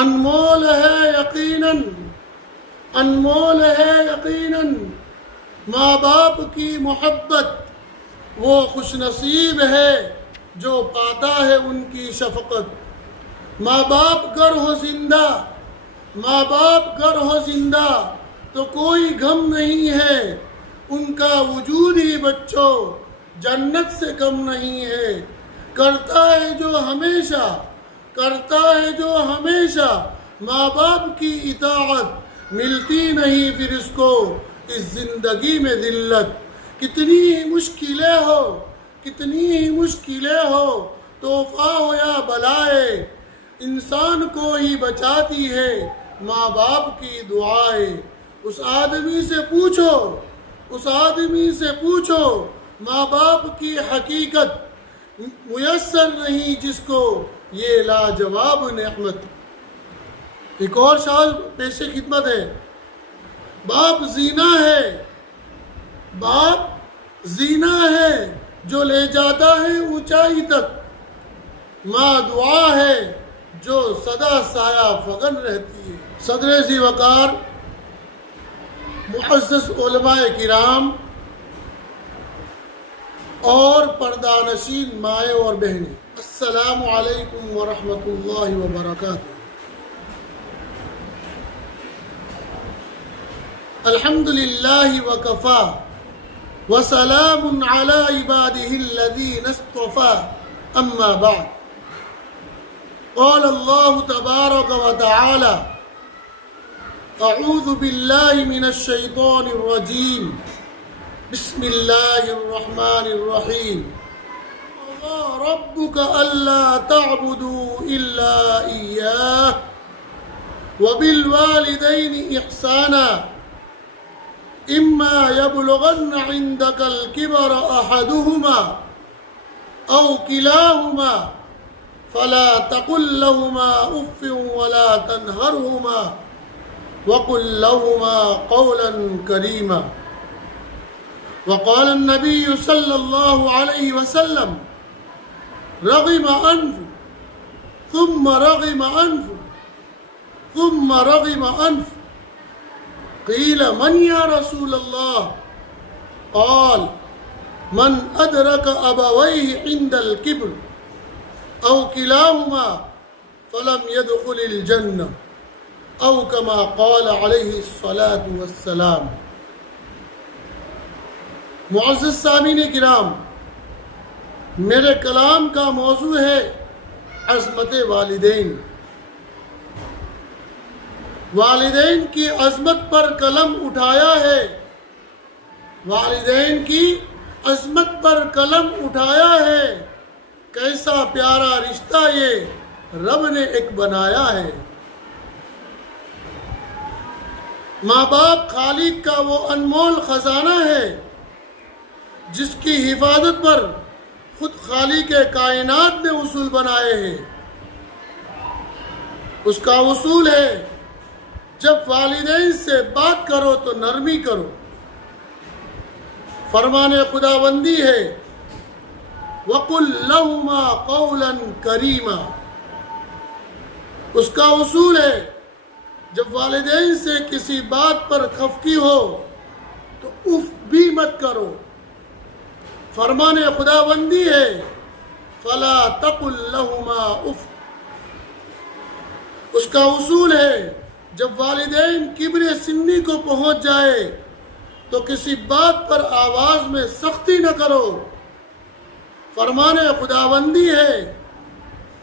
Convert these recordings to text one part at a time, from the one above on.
انمول ہے یقیناً، انمول ہے یقیناً ماں باپ کی محبت، وہ خوش نصیب ہے جو پاتا ہے ان کی شفقت۔ ماں باپ گر ہو زندہ، ماں باپ گر ہو زندہ تو کوئی غم نہیں ہے، ان کا وجود ہی بچوں جنت سے کم نہیں ہے۔ کرتا ہے جو ہمیشہ، کرتا ہے جو ہمیشہ ماں باپ کی اطاعت، ملتی نہیں پھر اس کو اس زندگی میں ذلت۔ کتنی ہی مشکلیں ہو، کتنی ہی مشکلیں ہو، طوفان ہو یا بلائے، انسان کو ہی بچاتی ہے ماں باپ کی دعائیں۔ اس آدمی سے پوچھو، اس آدمی سے پوچھو، ماں باپ کی حقیقت میسر نہیں جس کو یہ لاجواب نعمت۔ ایک اور شعر پیش خدمت ہے۔ باپ زینہ ہے، باپ زینہ ہے جو لے جاتا ہے اونچائی تک، ماں دعا ہے جو سدا سایہ فغن رہتی ہے۔ صدر ذی وقار معزز علماء کرام اور پردہ نشین مائیں اور بہنیں، السلام علیکم ورحمۃ اللہ وبرکاتہ۔ الحمد للہ وکفا وسلام علی عبادہ الذین اصطفا، اما بعد۔ قال اللہ تبارک وتعالی اعوذ باللہ من الشیطان الرجیم، بسم اللہ الرحمن الرحیم۔ وقضى ربك ألا تعبدوا إلا إياه وبالوالدين إحسانا إما يبلغن عندك الكبر أحدهما أو كلاهما فلا تقل لهما أف ولا تنهرهما وقل لهما قولا كريما۔ وقال النبي صلى الله عليه وسلم رغم أنف ثم رغم أنف ثم رغم أنف، قيل من يا رسول الله؟ قال من أدرك أبويه عند الكبر أو كلاهما فلم يدخل الجنة، أو كما قال عليه الصلاة والسلام۔ معزز سامعین کرام، میرے کلام کا موضوع ہے عظمت والدین۔ والدین کی عظمت پر قلم اٹھایا ہے، والدین کی عظمت پر قلم اٹھایا ہے، کیسا پیارا رشتہ یہ رب نے ایک بنایا ہے۔ ماں باپ خالق کا وہ انمول خزانہ ہے جس کی حفاظت پر خود خالق کائنات نے اصول بنائے ہیں۔ اس کا اصول ہے جب والدین سے بات کرو تو نرمی کرو، فرمان خداوندی ہے وَقُلْ لَهُمَا قَوْلًا كَرِيمًا۔ اس کا اصول ہے جب والدین سے کسی بات پر خفگی ہو تو اف بھی مت کرو، فرمان خداوندی ہے فَلَا تَقُلْ لَهُمَا اف۔ اس کا اصول ہے جب والدین کبر سنی کو پہنچ جائے تو کسی بات پر آواز میں سختی نہ کرو، فرمان خداوندی ہے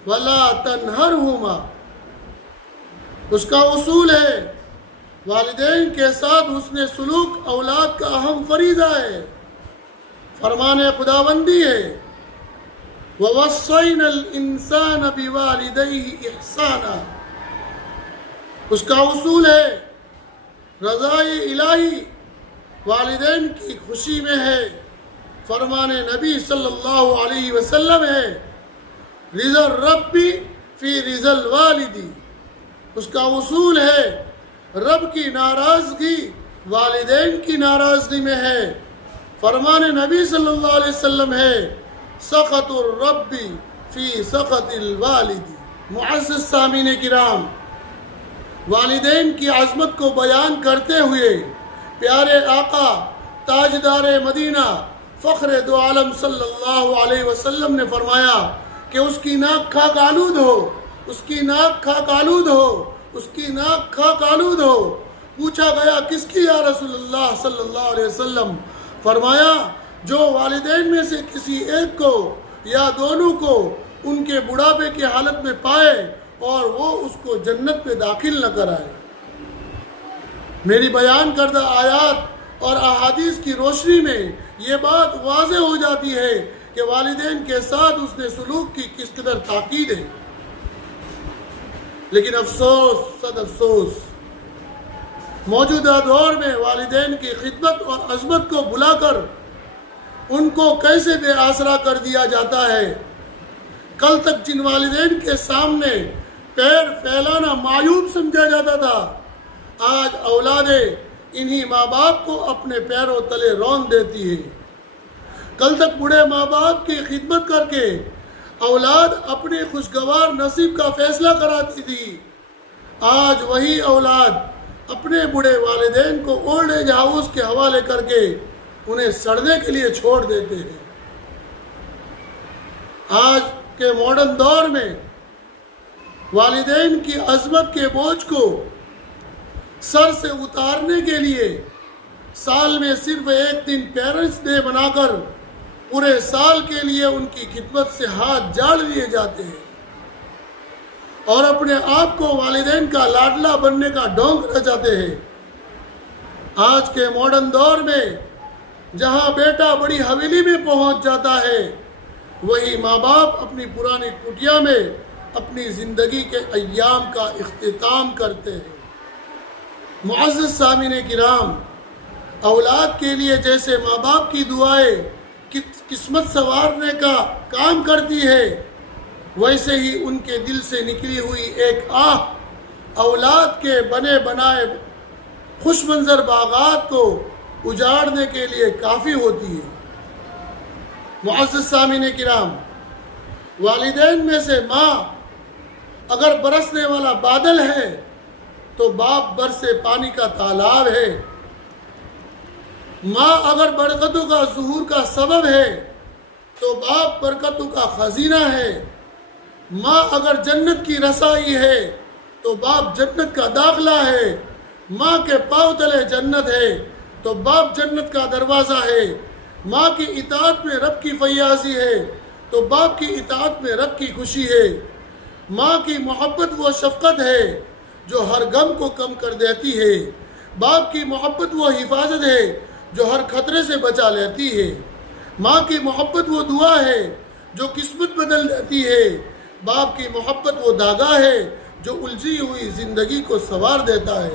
وَلَا تَنْهَرْهُمَا۔ اس کا اصول ہے والدین کے ساتھ حسن سلوک اولاد کا اہم فریضہ ہے، فرمان خداوندی ہے وَوَصَّيْنَا الْإِنسَانَ بِوَالِدَيْهِ إِحْسَانًا۔ اس کا اصول ہے رضائے الہی والدین کی خوشی میں ہے، فرمان نبی صلی اللہ علیہ وسلم ہے رضا الرب فی رضا الوالدی۔ اس کا اصول ہے رب کی ناراضگی والدین کی ناراضگی میں ہے، فرمان نبی صلی اللہ علیہ وسلم ہے سخط الرب فی سخط الوالد۔ معزز سامعین کرام، والدین کی عظمت کو بیان کرتے ہوئے پیارے آقا تاجدار مدینہ فخر دو عالم صلی اللہ علیہ وسلم نے فرمایا کہ اس کی ناک خاک آلود ہو، اس کی ناک خاک آلود ہو، اس کی ناک خاک آلود ہو۔ پوچھا گیا کس کی یا رسول اللہ صلی اللہ علیہ وسلم؟ فرمایا جو والدین میں سے کسی ایک کو یا دونوں کو ان کے بڑھاپے کی حالت میں پائے اور وہ اس کو جنت میں داخل نہ کرائے۔ میری بیان کردہ آیات اور احادیث کی روشنی میں یہ بات واضح ہو جاتی ہے کہ والدین کے ساتھ اس نے سلوک کی کس قدر تاکید ہے۔ لیکن افسوس، صد افسوس، موجودہ دور میں والدین کی خدمت اور عظمت کو بھلا کر ان کو کیسے بے آسرا کر دیا جاتا ہے۔ کل تک جن والدین کے سامنے پیر پھیلانا معیوب سمجھا جاتا تھا، آج اولادیں انہی ماں باپ کو اپنے پیروں تلے رون دیتی ہے۔ کل تک بوڑھے ماں باپ کی خدمت کر کے اولاد اپنے خوشگوار نصیب کا فیصلہ کراتی تھی، آج وہی اولاد اپنے بوڑھے والدین کو اولڈ ایج ہاؤس کے حوالے کر کے انہیں سڑنے کے لیے چھوڑ دیتے ہیں۔ آج کے ماڈرن دور میں والدین کی عظمت کے بوجھ کو سر سے اتارنے کے لیے سال میں صرف ایک دن پیرنٹس ڈے بنا کر پورے سال کے لیے ان کی خدمت سے ہاتھ جاڑ لیے جاتے ہیں اور اپنے آپ کو والدین کا لاڈلا بننے کا ڈھونگ رچاتے ہیں۔ آج کے ماڈرن دور میں جہاں بیٹا بڑی حویلی میں پہنچ جاتا ہے، وہی ماں باپ اپنی پرانی کٹیا میں اپنی زندگی کے ایام کا اختتام کرتے ہیں۔ معزز سامعین کرام، اولاد کے لیے جیسے ماں باپ کی دعائیں قسمت سنوارنے کا کام کرتی ہے، ویسے ہی ان کے دل سے نکلی ہوئی ایک آہ اولاد کے بنے بنائے خوش منظر باغات کو اجاڑنے کے لیے کافی ہوتی ہے۔ معزز سامعین کرام، والدین میں سے ماں اگر برسنے والا بادل ہے تو باپ برسے پانی کا تالاب ہے۔ ماں اگر برکتوں کا ظہور کا سبب ہے تو باپ برکتوں کا خزینہ ہے۔ ماں اگر جنت کی رسائی ہے تو باپ جنت کا داخلہ ہے۔ ماں کے پاؤں تلے جنت ہے تو باپ جنت کا دروازہ ہے۔ ماں کی اطاعت میں رب کی فیاضی ہے تو باپ کی اطاعت میں رب کی خوشی ہے۔ ماں کی محبت وہ شفقت ہے جو ہر غم کو کم کر دیتی ہے۔ باپ کی محبت وہ حفاظت ہے جو ہر خطرے سے بچا لیتی ہے۔ ماں کی محبت وہ دعا ہے جو قسمت بدل دیتی ہے۔ باپ کی محبت وہ داغا ہے جو الجھی ہوئی زندگی کو سنوار دیتا ہے۔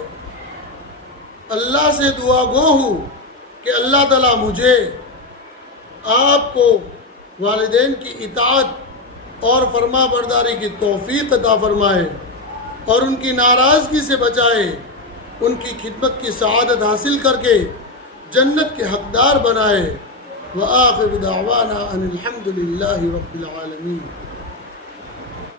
اللہ سے دعا گو ہوں کہ اللہ تعالیٰ مجھے آپ کو والدین کی اطاعت اور فرما برداری کی توفیق عطا فرمائے اور ان کی ناراضگی سے بچائے، ان کی خدمت کی سعادت حاصل کر کے جنت کے حقدار بنائے۔ وآخر دعوانا ان الحمد للہ رب العالمین۔